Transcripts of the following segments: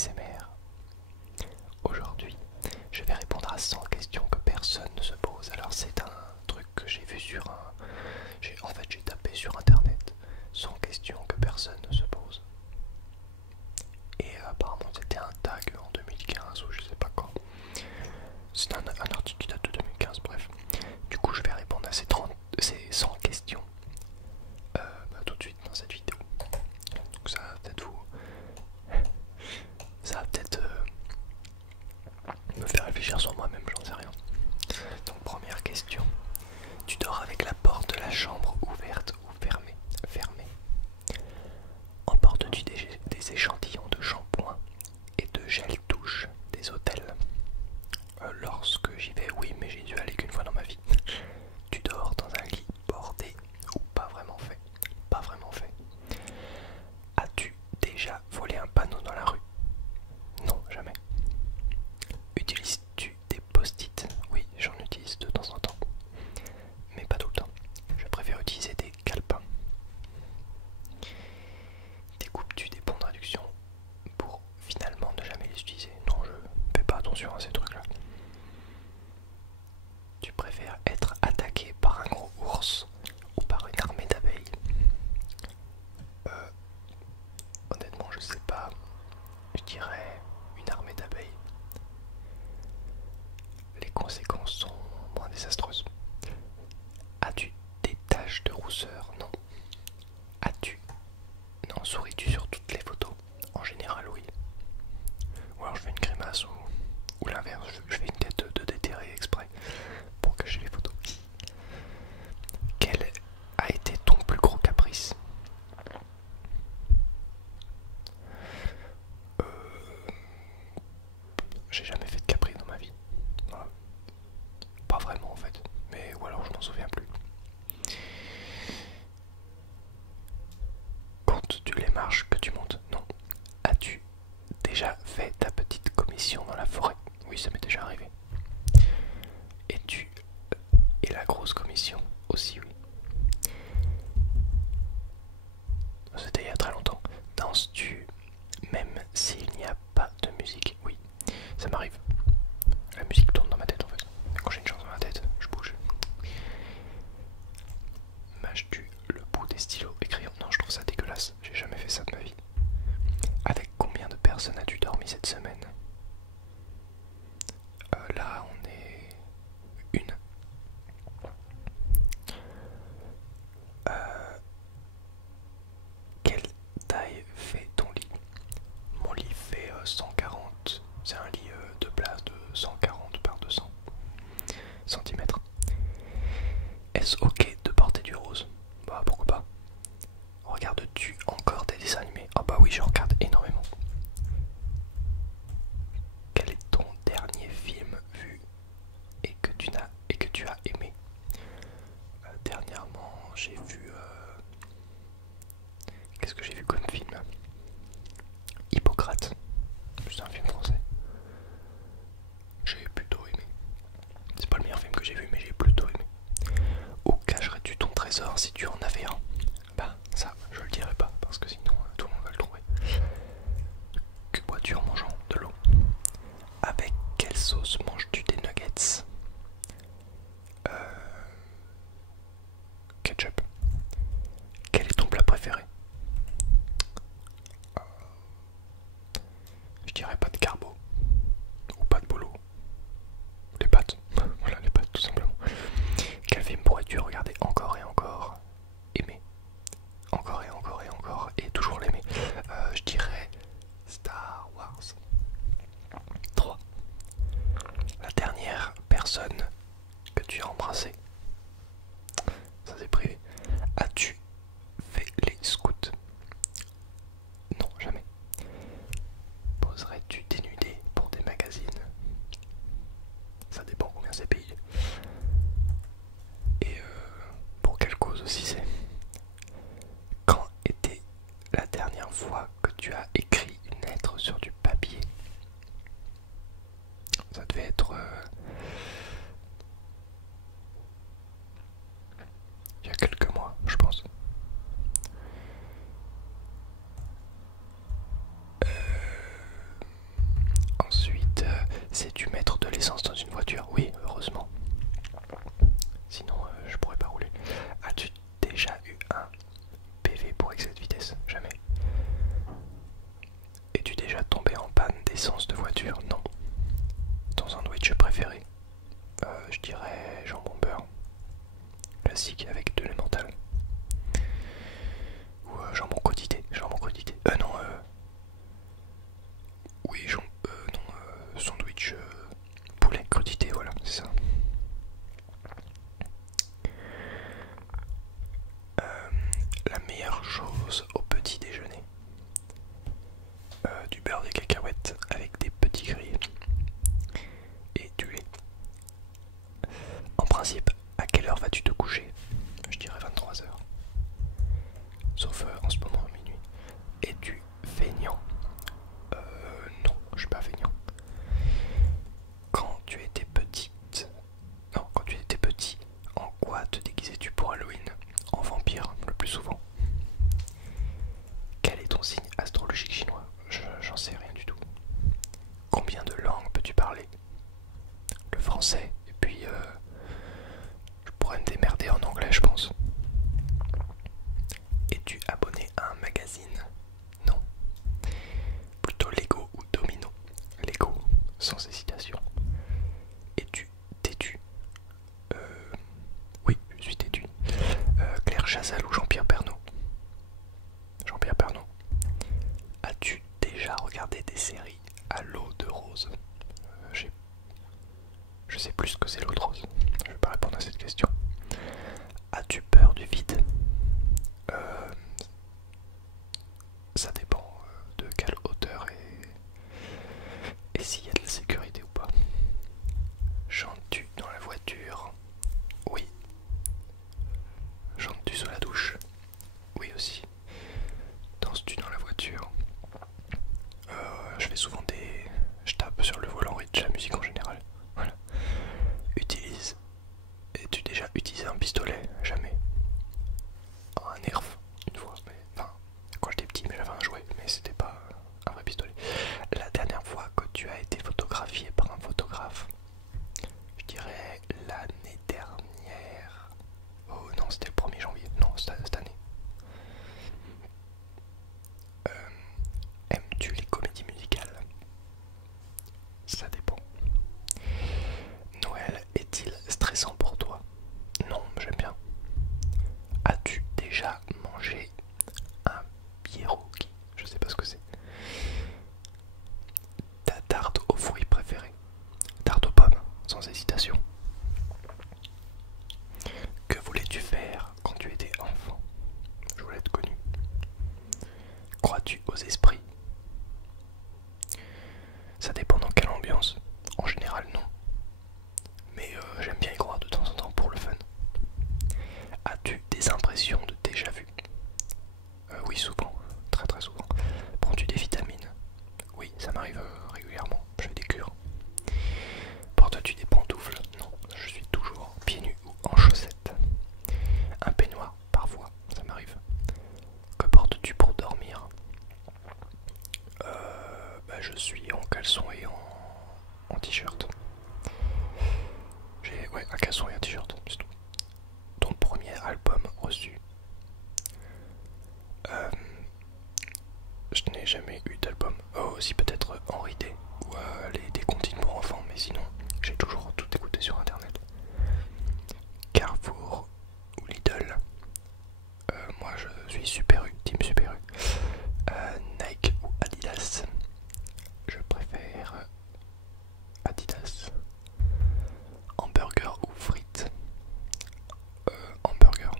ASMR. Aujourd'hui, je vais répondre à 100 questions que personne ne se pose. Alors c'est un truc que j'ai vu sur un... j'ai tapé sur internet 100 questions que personne ne se pose. Et apparemment c'était un tag en 2015 ou je sais pas quand. C'est un article qui date de 2015, bref. Du coup je vais répondre à ces 100 questions tout de suite dans cette vidéo. Donc ça va peut-être me faire réfléchir sur moi-même, j'en sais rien. Donc première question. Tu dors avec la porte de la chambre ouverte ou fermée? Fermée. Emportes-tu des échantillons de shampoing et de gel douche des hôtels? Lorsque j'y vais, oui, mais j'ai dû aller qu'une fois dans ma vie. Tu dors dans un lit bordé ou pas vraiment fait? Pas vraiment fait. As-tu déjà volé un panneau dans la rue? Non, jamais. Utilises-tu des post-it? Oui, j'en utilise de temps en temps, mais pas tout le temps. Je préfère utiliser des calepins. Découpes-tu des ponts de réduction pour finalement ne jamais les utiliser? Non, je fais pas attention à ces trucs-là. Tu préfères être attaqué par un gros ours ou par une armée d'abeilles? Honnêtement, je sais pas. Je dirais une armée d'abeilles. Les conséquences sont moins désastreuses. As-tu des taches de rousseur? Non. As-tu... Non, souris-tu sur toutes les photos? En général, oui. Ou alors je fais une grimace ou l'inverse, je fais une tête de déterré exprès pour cacher les photos. Quel a été ton plus gros caprice? J'ai jamais fait de caprice dans ma vie. Pas vraiment en fait, mais ou alors je m'en souviens plus. Comptes-tu les marches que tu montes? Non. As-tu déjà fait ta petite commission dans la forêt? Oui, ça m'est déjà arrivé. Et la grosse commission aussi, oui. C'était il y a très longtemps. Danses-tu même s'il n'y a pas de musique? Oui, ça m'arrive. La musique tourne dans ma tête en fait. Quand j'ai une chanson dans la tête, je bouge. Mâches-tu le bout des stylos écrits? Non, je trouve ça dégueulasse. J'ai jamais fait ça de ma vie. Avec combien de personnes as-tu dormi cette semaine? Là, on est une. Quelle taille fait ton lit? Mon lit fait 140. C'est un lit de place de 140 par 200 cm. Est-ce ok de porter du rose? Bah pourquoi pas. Regardes-tu encore des dessins animés? Ah bah oui, j'en regarde énormément. Quel est ton dernier film vu et que tu as aimé? Dernièrement, j'ai vu... Qu'est-ce que j'ai vu comme film? Hippocrate. C'est un film français. J'ai plutôt aimé. C'est pas le meilleur film que j'ai vu, mais j'ai plutôt aimé. Où cacherais-tu ton trésor si tu en avais un? Bah ça, je le dirai pas, parce que sinon tout le monde va le trouver. Que bois-tu en mangeant de l'eau? Avec quelle sauce manges-tu des nuggets? Ketchup. Quel est ton plat préféré? Je dirais pas de carbo. Ou pas de bolo. Les pâtes. Voilà, les pâtes tout simplement. Quel film pourrais-tu regarder encore et encore? Aimer. Encore et encore et encore. Et toujours l'aimer. Je dirais Star Wars 3. La dernière personne que tu as embrassée? Ça c'est privé. As-tu fait les scouts? Non, jamais. Poserais-tu dénudé pour des magazines? Ça dépend combien c'est payé. Et pour quelle cause aussi c'est? Quand était la dernière fois que tu as écrit une lettre sur du papier? Ça devait être... il y a quelques mois, je pense. sauf en ce moment à minuit. Es-tu feignant? Non, je suis pas feignant. Quand tu étais petite, non, quand tu étais petit, en quoi te déguisais-tu pour Halloween? En vampire, le plus souvent. Quel est ton signe astrologique chinois? J'en sais rien du tout. Combien de langues peux-tu parler? Le français, et puis je pourrais me démerder en anglais, je pense. Es-tu abonné à un magazine? Non. Plutôt Lego ou Domino? Lego, sans hésitation. Es-tu têtu? Oui, je suis têtu. Claire Chazal ou Jean-Pierre Pernaut? Jean-Pierre Pernaut. As-tu déjà regardé des séries à l'eau de rose? Je sais plus ce que c'est l'eau de rose. Je vais pas répondre à cette question. As-tu peur du vide? Ça dépend de quelle hauteur et s'il y a de la sécurité ou pas. Chantes-tu dans la voiture? Oui. Chantes-tu sous la douche? Oui aussi. Danses-tu dans la voiture? Je fais souvent des... Je tape sur le volant et de la musique en général. Voilà. As-tu déjà utilisé un pistolet? Jamais. Un nerf, une fois. Mais... Enfin, quand j'étais petit, mais j'avais un jouet, mais c'était pas un vrai pistolet. La dernière fois que tu as été photographié par un photographe? Je dirais l'année dernière. Oh non, c'était le 1er janvier. Non, cette année. Aimes-tu les comédies musicales? Ça dépend. Noël est-il stressant pour toi? Non, j'aime bien. As-tu déjà mangé un pierogi? Je sais pas ce que c'est. Ta tarte aux fruits préférée? Tarte aux pommes, sans hésitation. Que voulais-tu faire quand tu étais enfant? Je voulais être connu. Crois-tu aux esprits? Ça dépend dans quelle ambiance. En général, non. Mais j'aime bien y croire de temps en temps pour le fun. As-tu des impressions de déjà vu? Oui, souvent. Très très souvent. Prends-tu des vitamines? Oui, ça m'arrive régulièrement. Je fais des cures. Portes-tu des pantoufles? Non, je suis toujours pieds nus ou en chaussettes. Un peignoir, parfois, ça m'arrive. Que portes-tu pour dormir? Je suis en caleçon et en t-shirt. J'ai un caleçon et un t-shirt, c'est tout. Ton premier album reçu? Je n'ai jamais eu d'album. Oh, si peut-être Henri D ou des comptines pour enfants, mais sinon j'ai toujours tout écouté sur internet. Carrefour ou Lidl? Moi je suis Super U, Team Super U. Nike ou Adidas? Je préfère Adidas. Hamburger ou frites? Hamburger.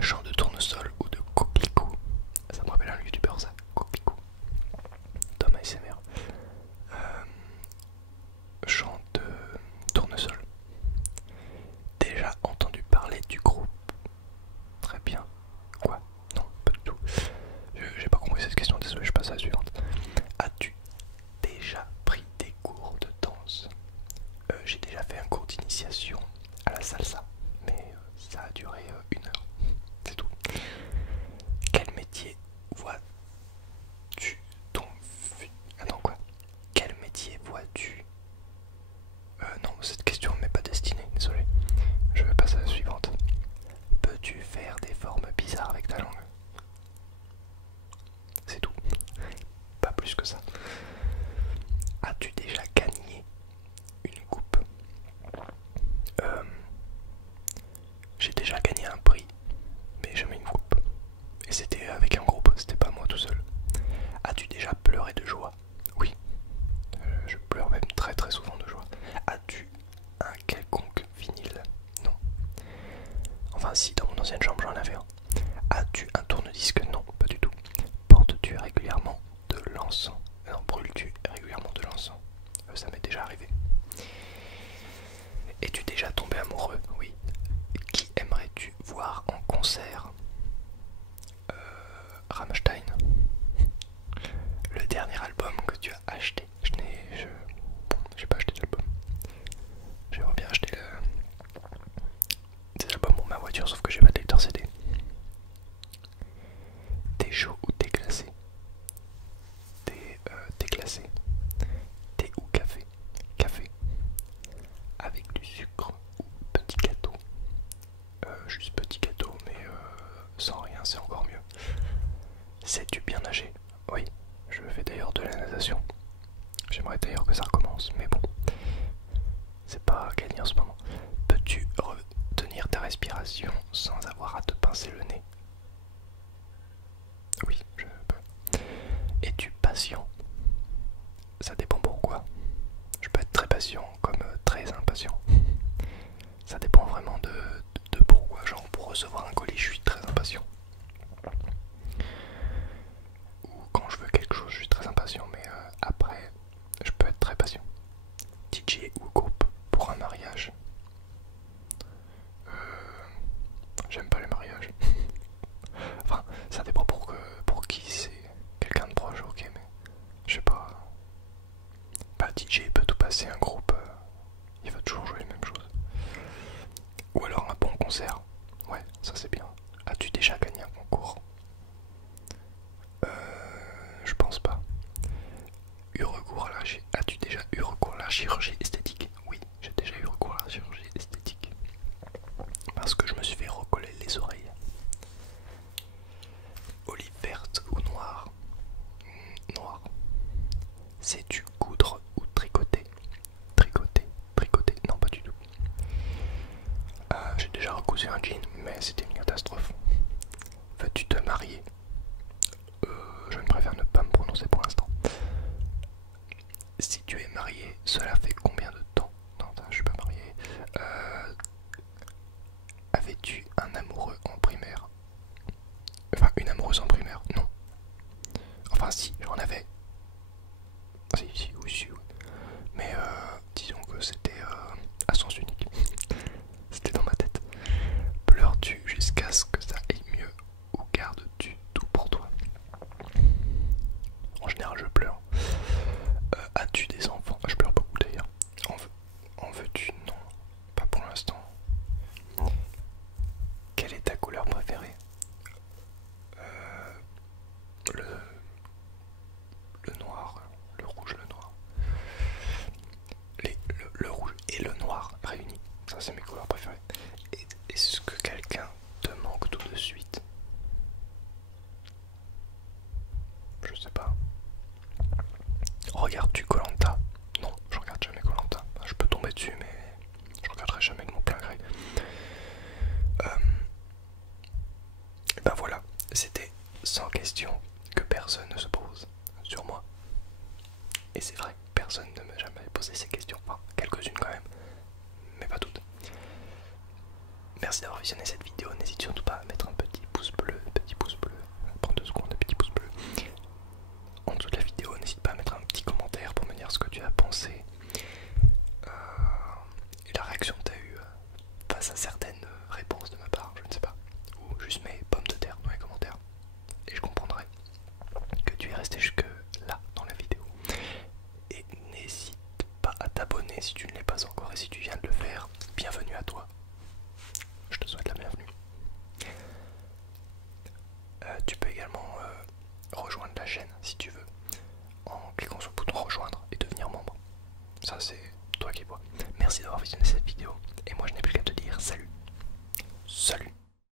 Champ de tournesol ou de coquelicot? Ça me rappelle un youtubeur ça, coquelicot. Tom ASMR. Champ de tournesol. Déjà entendu parler du groupe? Très bien. Quoi? Non, pas du tout. J'ai pas compris cette question, désolé, je passe à la suivante. As-tu déjà pris des cours de danse? J'ai déjà fait un cours d'initiation à la salsa, mais ça a duré 1 heure. C'est tout. Quel métier vois-tu ton futur... Attends quoi? Quel métier vois-tu... Non, cette question ne m'est pas destinée, désolé. Je passe à la suivante. Peux-tu faire des formes bizarres avec ta langue? C'est tout. Pas plus que ça. As-tu déjà gagné une coupe? J'ai déjà gagné un prix, mais jamais une coupe. Et c'était avec un groupe, c'était pas moi tout seul. As-tu déjà pleuré de joie? Oui. Je pleure même très très souvent de joie. As-tu un quelconque vinyle? Non. Enfin si, dans mon ancienne chambre j'en avais un. As-tu un tourne-disque? Non, pas du tout. Portes-tu régulièrement de l'encens? Rammstein. Le dernier album que tu as acheté. J'ai pas acheté d'album. J'aimerais bien acheter des albums pour ma voiture, sauf que j'ai pas de lecteur CD. Thé chaud ou thé glacé? Thé glacé. Thé ou café? Café. Avec du sucre ou petit gâteau? Juste petit gâteau, mais sans rien, c'est encore mieux. Sais-tu bien nager? Oui, je fais d'ailleurs de la natation. J'aimerais d'ailleurs que ça recommence, mais bon, c'est pas gagné en ce moment. Peux-tu retenir ta respiration sans avoir à te pincer le nez? Oui, je peux. Es-tu patient? Ça dépend pourquoi. Je peux être très patient comme très impatient. Ça dépend vraiment de pourquoi. Genre pour recevoir un colis, je suis très impatient. Ou quand je veux quelque chose, je suis très impatient. Mais après, je peux être très patient. DJ ou groupe pour un mariage? J'aime pas les mariages. Enfin, ça dépend pour qui c'est. Quelqu'un de proche, ok, mais je sais pas. Bah, DJ peut tout passer, un groupe, il va toujours jouer les mêmes choses. Ou alors un bon concert. Ouais, ça c'est bien. As-tu déjà gagné un concours? Je pense pas. As-tu déjà eu recours à la chirurgie esthétique? Oui, j'ai déjà eu recours à la chirurgie esthétique. Parce que je me suis fait recoller les oreilles. Olive verte ou noire? Noire. Sais-tu coudre ou tricoter? Tricoter, non pas du tout. J'ai déjà recousu un jean, mais c'était une catastrophe. Veux-tu te marier? Je ne préfère ne pas me prononcer pour l'instant. Si tu es marié, cela fait combien de temps? Non, je suis pas marié. Avais-tu un amoureux en primaire? Enfin, une amoureuse en primaire? Non. Enfin, si, j'en avais. Si, oui. Mais disons que c'était à sens unique. C'était dans ma tête. Pleures-tu jusqu'à ce que ça aille mieux ou gardes-tu tout pour toi? En général, je pleure. As-tu des enfants? Je pleure beaucoup d'ailleurs. En veux-tu? Non, pas pour l'instant. Quelle est ta couleur préférée? Le noir, le rouge, le noir. Le rouge et le noir réunis. Ça, c'est mes couleurs préférées. Est-ce que quelqu'un te manque tout de suite? Je sais pas. Regardes-tu koh? Non, je regarde jamais koh. Je peux tomber dessus, mais je regarderai jamais de mon plein gré. Et ben voilà, c'était 100 questions que personne ne se pose sur moi. Et c'est vrai, personne ne m'a jamais posé ces questions. Enfin, quelques-unes quand même, mais pas toutes. Merci d'avoir visionné cette vidéo. N'hésite surtout pas à mettre un petit pouce bleu, prends 2 secondes, un petit pouce bleu. En dessous de la vidéo, n'hésite pas à mettre un petit commentaire pour me dire ce que tu as pensé et la réaction que tu as eue face à certaines réponses de ma part, je ne sais pas. Ou juste mes pommes de terre dans les commentaires. Et je comprendrai que tu es resté jusque là dans la vidéo. Et n'hésite pas à t'abonner si tu ne l'es pas encore. Et si tu viens de le faire, bienvenue à toi. Je te souhaite la bienvenue. Tu peux également rejoindre la chaîne si tu veux en cliquant sur le bouton rejoindre et devenir membre. Ça c'est toi qui vois. Merci d'avoir visionné cette vidéo et moi je n'ai plus qu'à te dire salut.